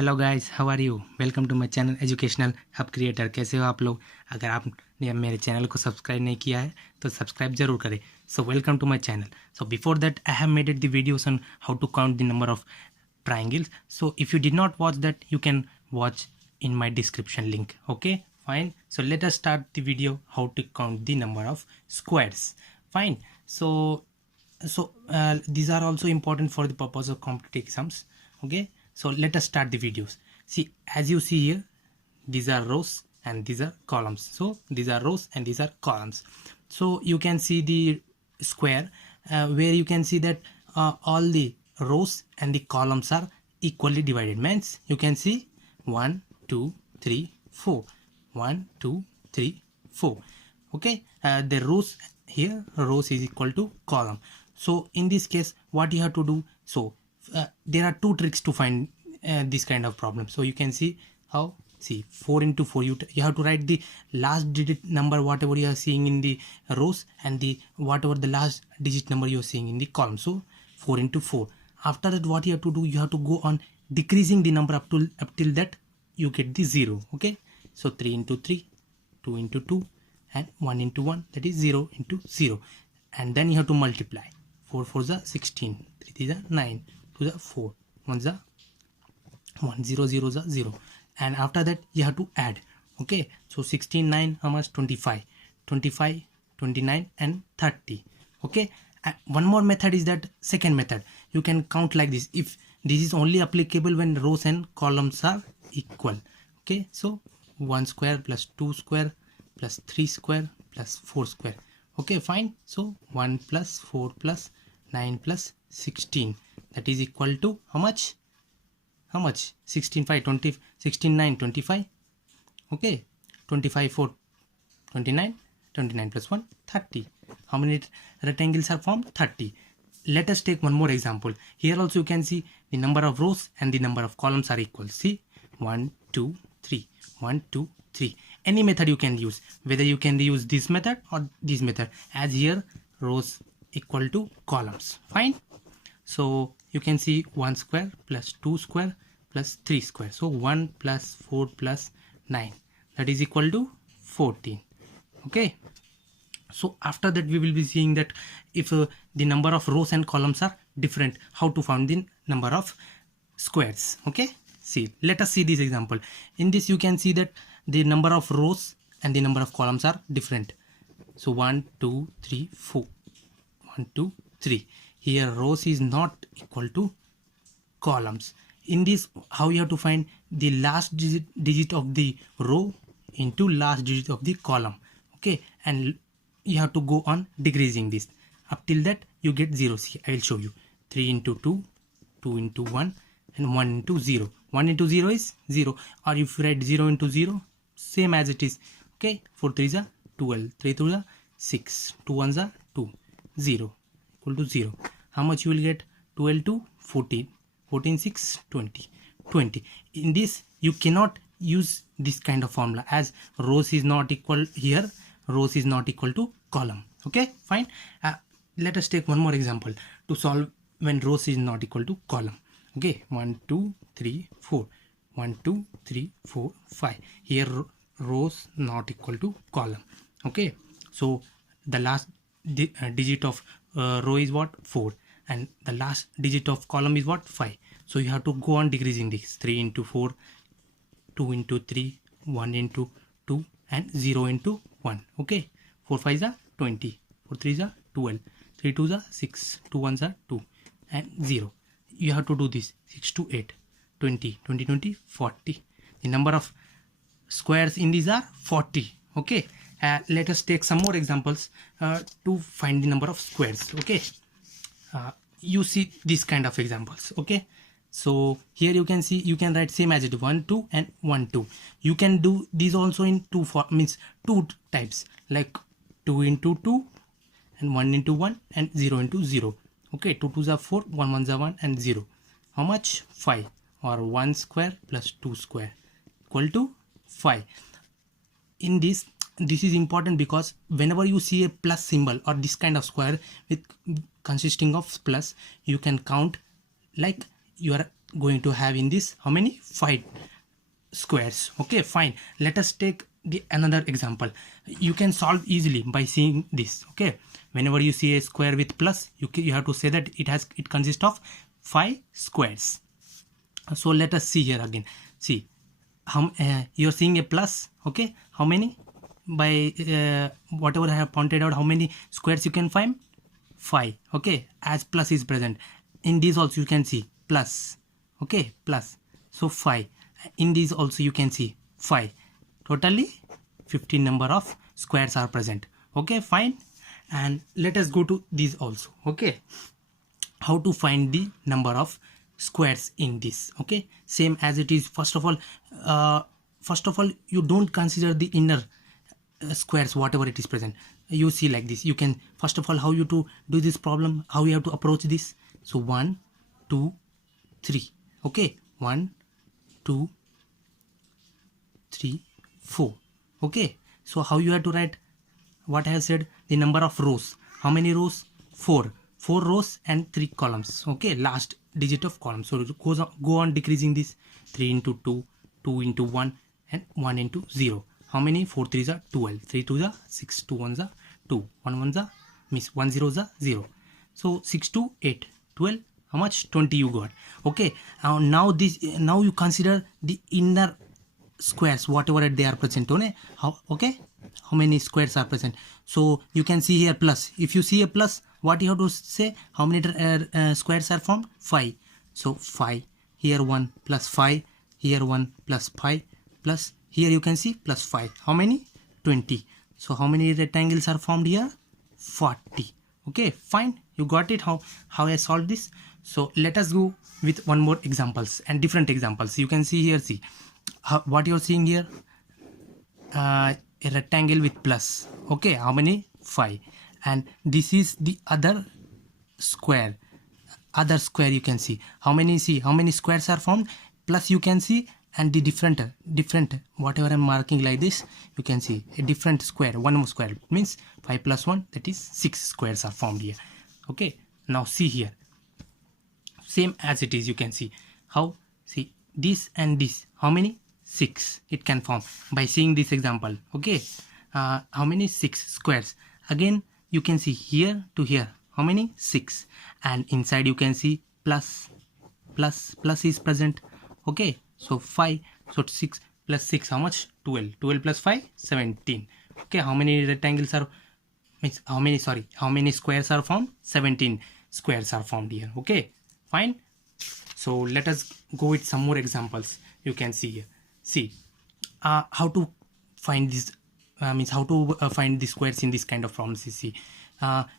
Hello guys, how are you? Welcome to my channel educational hub creator. कैसे हो आप लोग? अगर आपने मेरे चैनल को सब्सक्राइब नहीं किया है तो सब्सक्राइब जरूर करें। So welcome to my channel. So before that I have made it the videos on how to count the number of triangles. So if you did not watch that, you can watch in my description link. Okay, fine. So let us start the video how to count the number of squares. Fine. So these are also important for the purpose of competitive exams. Okay, so let us start the videos. See, as you see here, these are rows and these are columns. So these are rows and these are columns. So you can see the square where you can see that all the rows and the columns are equally divided. Means you can see 1 2 3 4 1 2 3 4. Okay, the rows here, rows is equal to column. So in this case what you have to do, so there are two tricks to find this kind of problem. So you can see how. See, 4 into 4, you have to write the last digit number whatever you are seeing in the rows and the whatever the last digit number you are seeing in the column. So 4 into 4. After that what you have to do, you have to go on decreasing the number up till that you get the 0. Okay, so 3 into 3, 2 into 2 and 1 into 1, that is 0 into 0. And then you have to multiply. 4 4 is 16, 3 3 is 9, 2 is 4, 1 is 1, 0 0 is 0. And after that you have to add. Okay, so 16 9 how much? 25, 25 29 and 30. Okay, and one more method is that second method. You can count like this. If this is only applicable when rows and columns are equal. Okay, so 1 square plus 2 square plus 3 square plus 4 square. Okay, fine. So 1 plus 4 plus 9 plus 16, that is equal to how much? 16 5 20, 16 9 25. Okay, 25 4 29, 29 plus 1 30. How many rectangles are formed? 30. Let us take one more example. Here also you can see the number of rows and the number of columns are equal. See, 1 2 3, 1 2 3. Any method you can use, whether you can use this method or this method, as here rows equal to columns. Fine. So you can see 1 square plus 2 square plus 3 square. So 1 plus 4 plus 9, that is equal to 14. Okay, so after that we will be seeing that if the number of rows and columns are different, how to find the number of squares. Okay, see, let us see this example. In this you can see that the number of rows and the number of columns are different. So 1 2 3 4, 1 2 3. Here rows is not equal to columns. In this, how you have to find the last digit of the row into last digit of the column. Okay, and you have to go on decreasing this up till that you get 0. See, I will show you. 3 into 2, 2 into 1 and 1 into 0. 1 into 0 is 0, or if you write 0 into 0, same as it is. Okay, 4 3 is 12, 3 2 is 6, 2 1 is 2, 0 equal to 0. How much you will get? 12 to 14, 14 6 20, 20. In this you cannot use this kind of formula, as rows is not equal here, rows is not equal to column. Okay, fine. Let us take one more example to solve when rows is not equal to column. Okay, 1 2 3 4, 1 2 3 4 5. Here rows not equal to column. Okay, so the last digit of row is what? 4, and the last digit of column is what? 5. So you have to go on decreasing this. 3 into 4, 2 into 3, 1 into 2 and 0 into 1. Okay, 4 5 is 20, 4 3 is 12, 3 2 is 6, 2 1 is 2 and 0. You have to do this. 6 to 8, 20, 20 20 40. The number of squares in these are 40. Okay, let us take some more examples to find the number of squares. Okay, you see this kind of examples. Okay, so here you can see, you can write same as it, 1 2 and 1 2. You can do these also in two types, like 2 into 2 and 1 into 1 and 0 into 0. Okay, 2 2s are 4, 1 1s are 1 and 0. How much? 5, or 1 square plus 2 square equal to 5. In this is important because whenever you see a plus symbol or this kind of square with consisting of plus, you can count like you are going to have in this how many 5 squares. Okay, fine. Let us take the another example. You can solve easily by seeing this. Okay, whenever you see a square with plus, you have to say that it consists of 5 squares. So let us see here again. See how you're seeing a plus. Okay, how many by whatever I have pointed out, how many squares you can find? 5. Okay, as plus is present in this also you can see plus. Okay, plus, so 5. In these also you can see 5. Totally 15 number of squares are present. Okay, fine. And let us go to these also. Okay, how to find the number of squares in this. Okay, same as it is. First of all you don't consider the inner squares, whatever it is present. You see like this. You can first of all how you to do this problem, how you have to approach this. So 1 2 3. Okay, 1 2 3 4. Okay, so how you have to write what I have said, the number of rows. How many rows? 4 rows and 3 columns. Okay, last digit of column. So it goes on, go on decreasing this. 3 into 2, 2 into 1, and 1 into 0. How many? 4 3s are 12, 3 2s are 6, 2 1s are 2, 1 1s are miss, 1 0s are 0. So 6 2 8 12. How much? 20 you got. Okay, now you consider the inner squares, whatever they are present. Okay, how many squares are present? So you can see here plus. If you see a plus, what you have to say, how many squares are formed? 5. So 5 here, 1 plus 5 here, 1 plus 5 plus here you can see plus 5. How many? 20. So how many rectangles are formed here? 40. Okay, fine. You got it how I solved this. So let us go with one more examples and different examples. You can see here, see what you're seeing here, a rectangle with plus. Okay, how many? 5. And this is the other square you can see how many. See how many squares are formed, plus you can see, and the different whatever I'm marking like this, you can see a different square. One more square means 5 plus 1, that is 6 squares are formed here. Okay, now see here, same as it is. You can see how, see this and this, how many? 6 it can form by seeing this example. Okay, how many? 6 squares. Again you can see here to here, how many? 6. And inside you can see plus is present. Okay, so 5, so 6 plus 6, how much? 12 plus 5, 17. Okay, how many rectangles are, means how many squares are formed? 17 squares are formed here. Okay, fine. So let us go with some more examples. You can see here, see how to find this, means how to find the squares in this kind of problems. You see,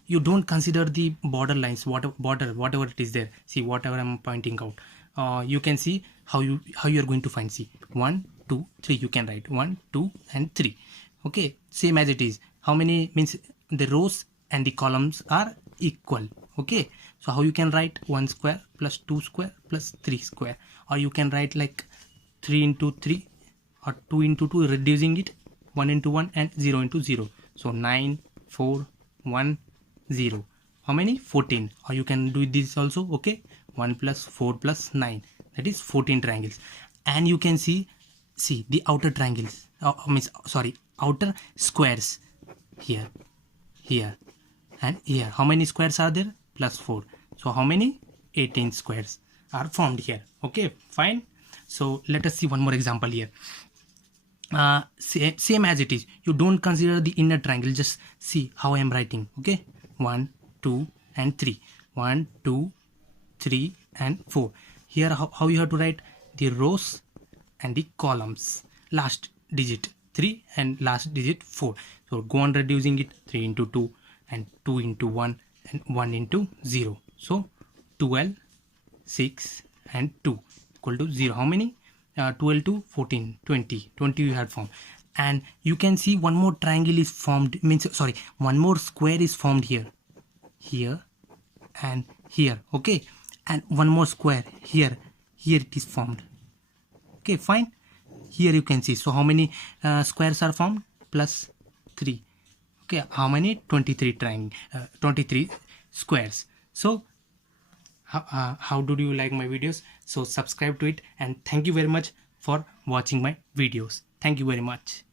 you don't consider the border lines, whatever it is there. See whatever I'm pointing out, you can see how you are going to find. See 1 2 3, you can write 1 2 and 3. Okay, same as it is. How many? Means the rows and the columns are equal. Okay, so how you can write 1 square plus 2 square plus 3 square, or you can write like 3 into 3 or 2 into 2, reducing it, 1 into 1 and 0 into 0. So 9 4 1 0. How many? 14. Or you can do this also. Okay, 1 plus 4 plus 9, that is 14 triangles. And you can see the outer triangles, outer squares here and here. How many squares are there? Plus 4. So how many? 18 squares are formed here. Okay, fine. So let us see one more example here. Same as it is. You don't consider the inner triangle, just see how I am writing. Okay, 1 2 and 3, 1 2 3 and 4. Here how you have to write the rows and the columns, last digit 3 and last digit 4. So go on reducing it, 3 into 2 and 2 into 1 and 1 into 0. So 12 6 and 2 equal to 0. How many? 12 to 14, 20 you had formed. And you can see one more triangle is formed, one more square is formed here and here. Okay, and one more square here it is formed. Okay, fine. Here you can see. So how many squares are formed? Plus 3. Okay, how many? 23 squares. So how do you like my videos. So subscribe to it, and thank you very much for watching my videos. Thank you very much.